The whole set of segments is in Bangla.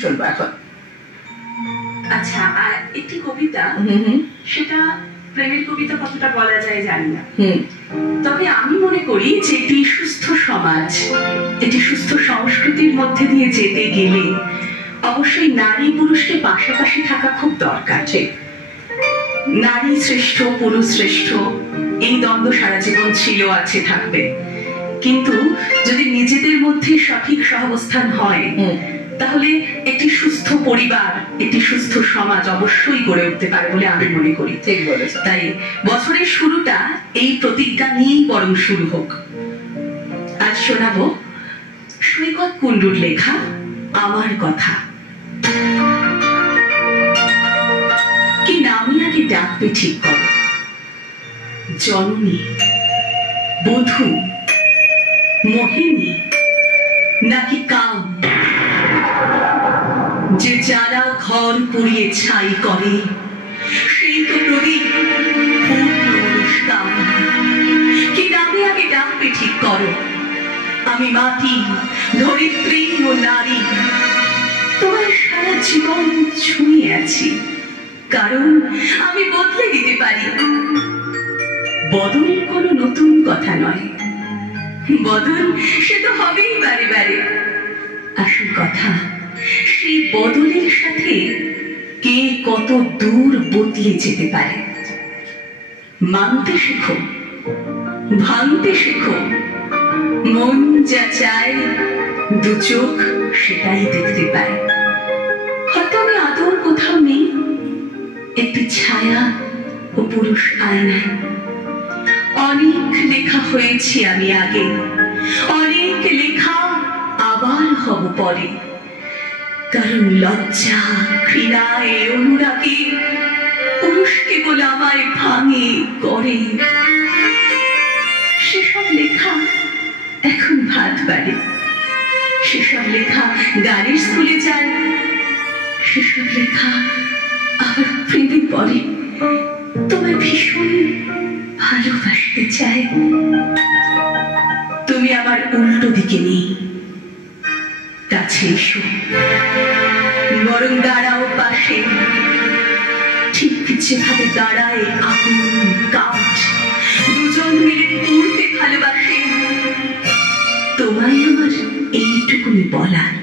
শুনবো এখন। আচ্ছা, আর একটি কবিতা, সেটা প্রেমের কবিতা কতটা বলা যায় জানি না, তবে আমি মনে করি যে একটি সুস্থ সমাজ, একটি সুস্থ সংস্কৃতির মধ্যে দিয়ে যেতে গেলে অবশ্যই নারী পুরুষকে পাশাপাশি থাকা খুব দরকার। নারী শ্রেষ্ঠ পুরুষ শ্রেষ্ঠ এই দ্বন্দ্ব সারা জীবন ছিল, আছে, থাকবে, কিন্তু যদি নিজেদের মধ্যে সঠিক সহাবস্থান হয় তাহলে একটি সুস্থ পরিবার, একটি সুস্থ সমাজ অবশ্যই গড়ে উঠতে পারে বলে আমি মনে করি। ঠিক বলেছো। তাই বছরের শুরুটা এই প্রতিজ্ঞা নিয়েই বরং শুরু হোক। আজ শোনাবো সৈকত কুণ্ডুর লেখা আমার কথা। কি নামই আগে ডাকবে ঠিক করো, জননী, বধূ, মোহিনী নাকি কাম? যে যারা ঘর পুড়িয়ে ছাই করে সেই তো প্রদীপ পূর্ণ অনুষ্ঠান। কি নামে আগে ডাকবে ঠিক করো, আমি মাটি, ধরিত্রী ও নারী। তোমার সারা জীবন ছুঁয়ে আছি, কারণ আমি বদলে দিতে পারি। বদল কোনো নতুন কথা নয়, বদল সে তো হবেই বারে বারে। আসল কথা সেই বদলের সাথে কে কত দূর বদলে যেতে পারে। মানতে শেখো, ভাঙতে শেখো, মন যা চায় দু চোখ সেটাই দেখতে পায়। হয়তো আমি আদর কোথাও নেই, একটি ছায়া ও পুরুষ আয়নায়। অনেক লেখা হয়েছি আমি আগে, অনেক লেখা আবার হব পরে। কারণ লজ্জা, ঘৃণায়, অনুরাগে পুরুষ কেবল আমায় ভাঙে করে। সেসব লেখা এখন ভাত বাড়ে, সেসব লেখা গানের স্কুলে যায়, সেসব লেখা আবার প্রেমে পড়ে। তোমায় ভীষণ ভালোবাসতে চাই, তুমি আমার উল্টো দিকে নেই, কাছে এসো, বরং দাঁড়াও পাশে, ঠিক যেভাবে দাঁড়ায় আগুন কাঠ, দুজন মিলে পুড়তে ভালোবাসে। তোমায় আমার এইটুকুনি বলার,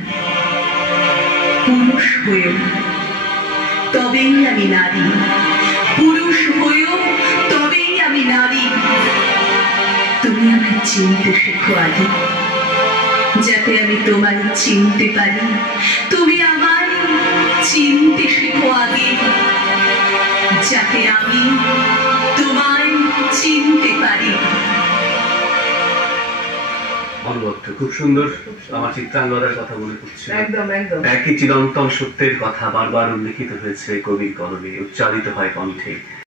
পুরুষ হয়েও তবেই আমি নারী, পুরুষ হয়েও তবেই আমি নারী। তুমি আমায় চিনতে শেখো আগে, যাতে আমি তোমায় চিনতে পারি। তুমি আমায় চিনতে শেখো আগে, যাতে আমি তোমায় চিনতে পারি। খুব সুন্দর। আমার চিত্রাঙ্গদার কথা মনে পড়ছে। একদম একদম একই চিরন্তন সত্যের কথা বারবার উল্লেখিত হয়েছে কবির কলমে, উচ্চারিত হয় কণ্ঠে।